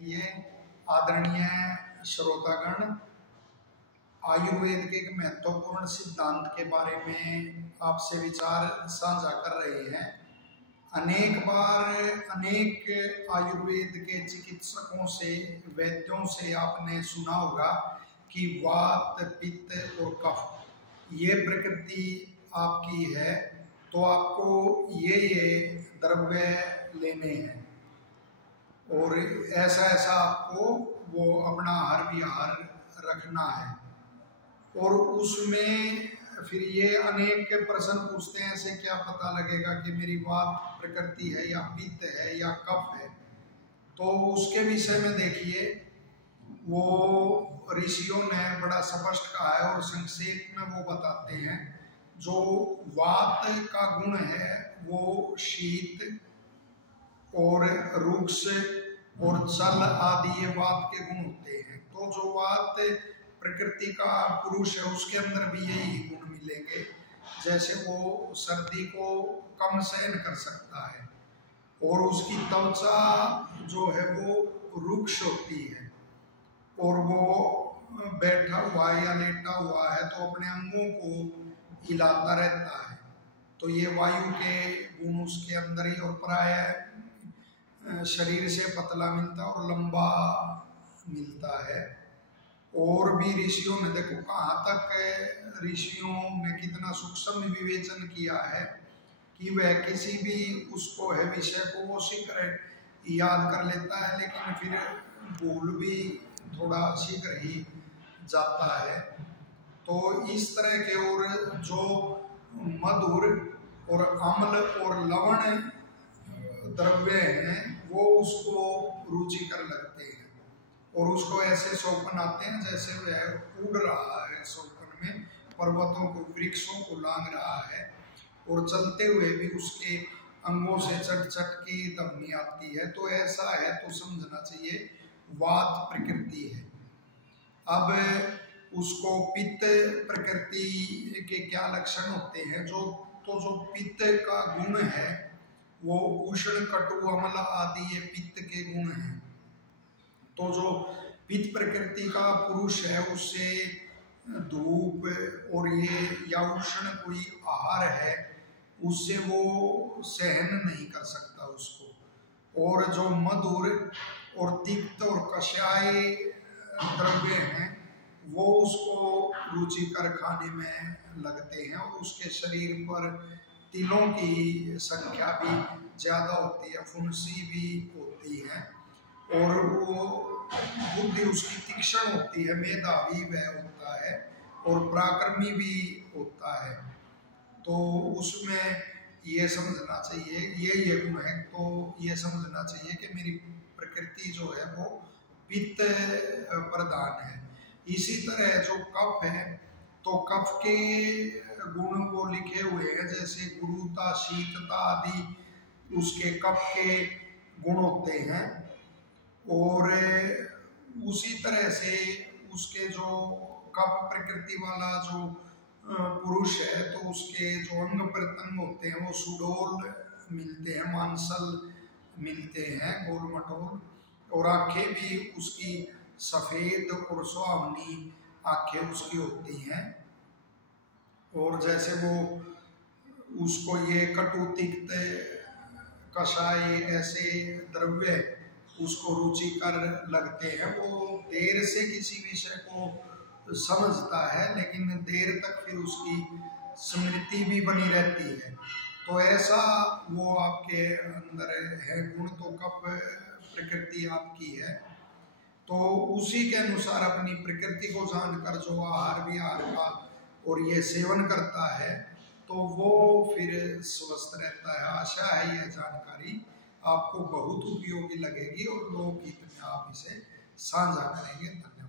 ये आदरणीय श्रोतागण, आयुर्वेद के एक महत्वपूर्ण सिद्धांत के बारे में आपसे विचार साझा कर रहे हैं। अनेक बार अनेक आयुर्वेद के चिकित्सकों से, वैद्यों से आपने सुना होगा कि वात, पित्त और कफ ये प्रकृति आपकी है, तो आपको ये द्रव्य लेने हैं और ऐसा ऐसा आपको वो अपना आहार विहार रखना है। और उसमें फिर ये अनेक प्रश्न पूछते हैं, ऐसे क्या पता लगेगा कि मेरी वात प्रकृति है या पित्त है या कफ है। तो उसके विषय में देखिए, वो ऋषियों ने बड़ा स्पष्ट कहा है और संक्षेप में वो बताते हैं। जो वात का गुण है वो शीत और रुक्ष और चल आदि ये वात के गुण होते हैं। तो जो वात प्रकृति का पुरुष है उसके अंदर भी यही गुण मिलेंगे। जैसे वो सर्दी को कम सहन कर सकता है और उसकी त्वचा जो है वो रुक्ष होती है और वो बैठा हुआ या लेटा हुआ है तो अपने अंगों को हिलाता रहता है। तो ये वायु के गुण उसके अंदर ही, और प्राय शरीर से पतला मिलता है और लंबा मिलता है। और भी ऋषियों ने देखो कहाँ तक ऋषियों ने कितना सूक्ष्म विवेचन किया है कि वह किसी भी उसको है विषय को वो शीघ्र याद कर लेता है, लेकिन फिर भूल भी थोड़ा शीघ्र ही जाता है। तो इस तरह के और जो मधुर और अम्ल और लवण द्रव्य हैं वो उसको रुचिकर लगते हैं और उसको ऐसे शौकन आते हैं जैसे वह उड़ रहा है, शौकन में पर्वतों को, वृक्षों को लांग रहा है और चलते हुए भी उसके अंगों से चट चट की ध्वनि आती है। तो ऐसा है तो समझना चाहिए वात प्रकृति है। अब उसको पित्त प्रकृति के क्या लक्षण होते हैं? जो पित्त का गुण है वो उष्ण, कटु, अम्ल आदि ये पित्त के गुण हैं। तो जो पित्त प्रकृति का पुरुष है उससे धूप और ये या उष्ण कोई आहार है उससे वो सहन नहीं कर सकता उसको। और जो मधुर और तिक्त और कषाय द्रव्य हैं वो उसको रुचिकर खाने में लगते हैं और उसके शरीर पर तिलों की संख्या भी ज़्यादा होती है, फुंसी भी होती है और वो बुद्धि उसकी तीक्ष्ण होती है, मेधावी वह होता है और पराक्रमी भी होता है। तो उसमें ये समझना चाहिए ये गुण है। तो ये समझना चाहिए कि मेरी प्रकृति जो है वो पित्त प्रधान है। इसी तरह जो कफ है तो कफ के गुण वो लिखे हुए हैं, जैसे गुरुता, शीतता आदि उसके कफ के गुण होते हैं। और उसी तरह से उसके जो कफ प्रकृति वाला जो पुरुष है तो उसके जो अंग प्रत्यंग होते हैं वो सुडोल मिलते हैं, मांसल मिलते हैं, गोल मटोल, और आंखें भी उसकी सफ़ेद और सुहावनी आंखें उसकी होती हैं। और जैसे वो उसको ये कटु, तिक्त, कषाय ऐसे द्रव्य उसको रुचिकर लगते हैं। वो देर से किसी विषय को समझता है लेकिन देर तक फिर उसकी स्मृति भी बनी रहती है। तो ऐसा वो आपके अंदर है गुण। तो कफ प्रकृति आपकी है, तो उसी के अनुसार अपनी प्रकृति को जानकर जो आहार विहार का और ये सेवन करता है तो वो फिर स्वस्थ रहता है। आशा है यह जानकारी आपको बहुत उपयोगी लगेगी और लोकहित में आप इसे साझा करेंगे। धन्यवाद।